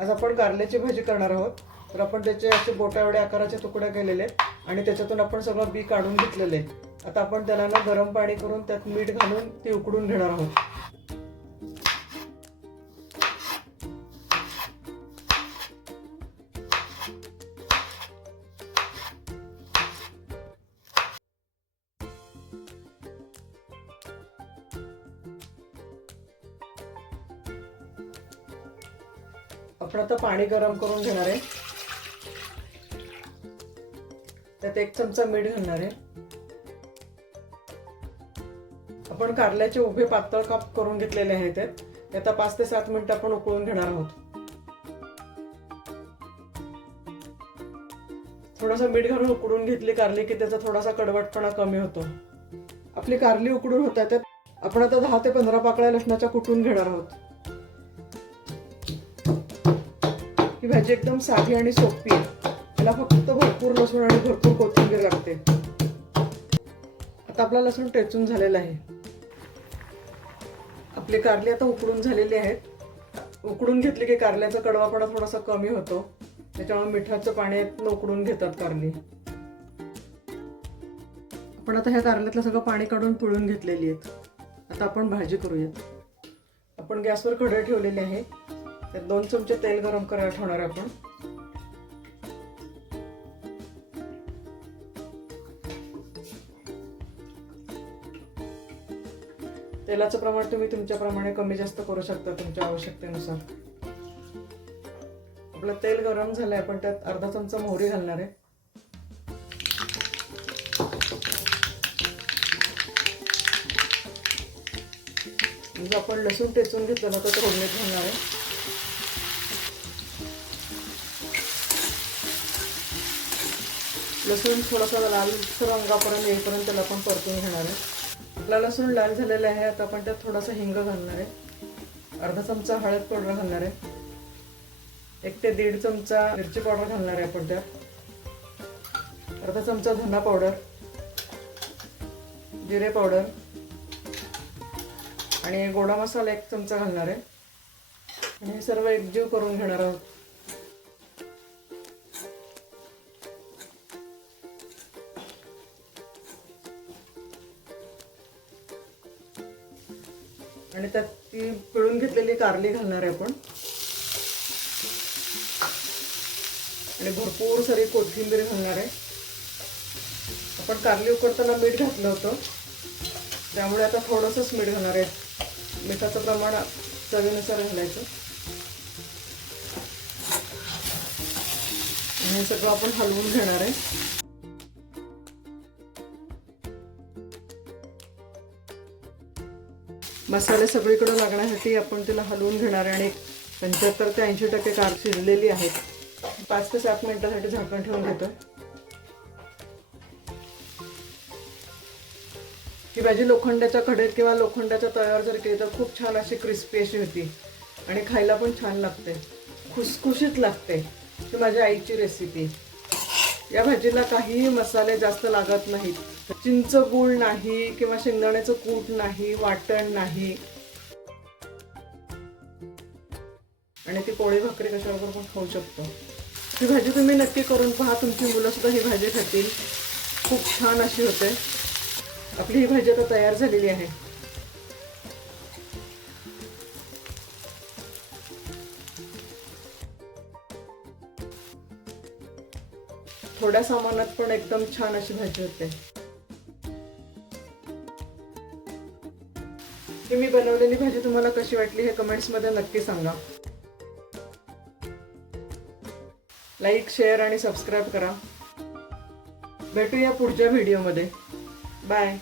आज आपण कारल्याची भाजी करणार आहोत. तर आपण त्याचे असे बोटा एवढ्या आकाराचे तुकडे केलेले आहेत आणि त्याच्यातून आपण सगळं बी काढून घेतलेले आहे. आता आपण त्याला ना गरम पाणी करून त्यात मीठ घालून ते उकडून घेणार आहोत. आपण आता पाणी गरम करून घेणार आहे. त्यात एक चमचा मीठ घालणार आहे. आपण कारल्याचे उभे पातळ काप करून घेतलेले आहेत ते. आता पाच ते सात मिनिट आपण उकळून घेणार आहोत. थोडासा मीठ घालून उकडून घेतली कारली की त्याचा थोडासा कडवटपणा कमी होतो. आपली कारली उकडून होत आहे त्यात आपण आता दहा ते पंधरा पाकळ्या लसणाच्या कुटून घेणार आहोत. भाजी एकदम साधी आणि सोपी आहे. त्याला फक्त भरपूर लसूण आणि भरपूर कोथिंबीर लागते. आता आपला लसूण टेचून झालेला आहे. आपली कारली आता उकडून झालेली आहेत. उकडून घेतली की कारल्याचा कडवापणा थोडासा कमी होतो. त्याच्यामुळे मिठाचं पाणी उकडून घेतात कारली. आपण आता ह्या कारल्यातलं सगळं पाणी काढून पिळून घेतलेली आहेत. आता आपण भाजी करूयात. आपण गॅसवर कढई ठेवलेली आहे. त्यात दोन चमचे तेल गरम करायला ठेवणार आहे आपण. तेलाचं प्रमाण तुम्ही तुमच्याप्रमाणे कमी जास्त करू शकता तुमच्या आवश्यकतेनुसार. आपलं तेल गरम झालंय आपण त्यात अर्धा चमचा मोहरी घालणार आहे. म्हणजे आपण लसूण टेचून घेतलं ना तर ते फोडणीत घालणार आहे. लसूण थोडासा लाल रंगापर्यंत येईपर्यंत त्याला आपण परतून घेणार आहे. आपला लसूण लाल झालेला आहे आता आपण त्यात थोडासा हिंग घालणार आहे. अर्धा चमचा हळद पावडर घालणार आहे. एक ते दीड चमचा मिरची पावडर घालणार आहे आपण त्यात. अर्धा चमचा धना पावडर जिरे पावडर आणि गोडा मसाला एक चमचा घालणार आहे. आणि हे सर्व एकजीव करून घेणार आहोत. आणि त्यात ती पिळून घेतलेली कारली घालणार आहे आपण. आणि भरपूर सारी कोथिंबीर घालणार आहे. आपण कारली उकडताना मीठ घातलं होतं. त्यामुळे आता थोडंसंच मीठ घालणार आहे. मिठाचं प्रमाण चवीनुसार घालायचं. आणि हे सगळं आपण हलवून घेणार आहे. मसाले सगळीकडं लागण्यासाठी आपण तिला हलवून घेणार आहे आणि पंच्याहत्तर ते ऐंशी टक्के कार शिजलेली आहेत. पाच ते सात मिनिटासाठी झाकण ठेवून घेतो. ही भाजी लोखंडाच्या कडेत किंवा लोखंडाच्या तव्यावर जर केली तर खूप छान अशी क्रिस्पी अशी होती. आणि खायला पण छान लागते. खुसखुशीत लागते. ही माझ्या आईची रेसिपी या भाजीला काहीही मसाले जास्त लागत नाहीत. चिंच गूळ नाही किंवा शेंगदाण्याचं कूट नाही वाटण नाही. आणि ती पोळी भाकरी कशाबरोबर पण खाऊ शकतो. ही भाजी तुम्ही नक्की करून पहा. तुमची मुलं सुद्धा ही भाजी खातील. खूप छान अशी होते. आपली ही भाजी आता तयार झालेली आहे. थोड्या सामानात पण एकदम छान अशी भाजी होते. ही मी बनवलेली भाजी तुम्हाला कशी वाटली हे कमेंट्समध्ये नक्की सांगा. लाईक शेअर आणि सबस्क्राईब करा. भेटूया पुढच्या व्हिडिओमध्ये बाय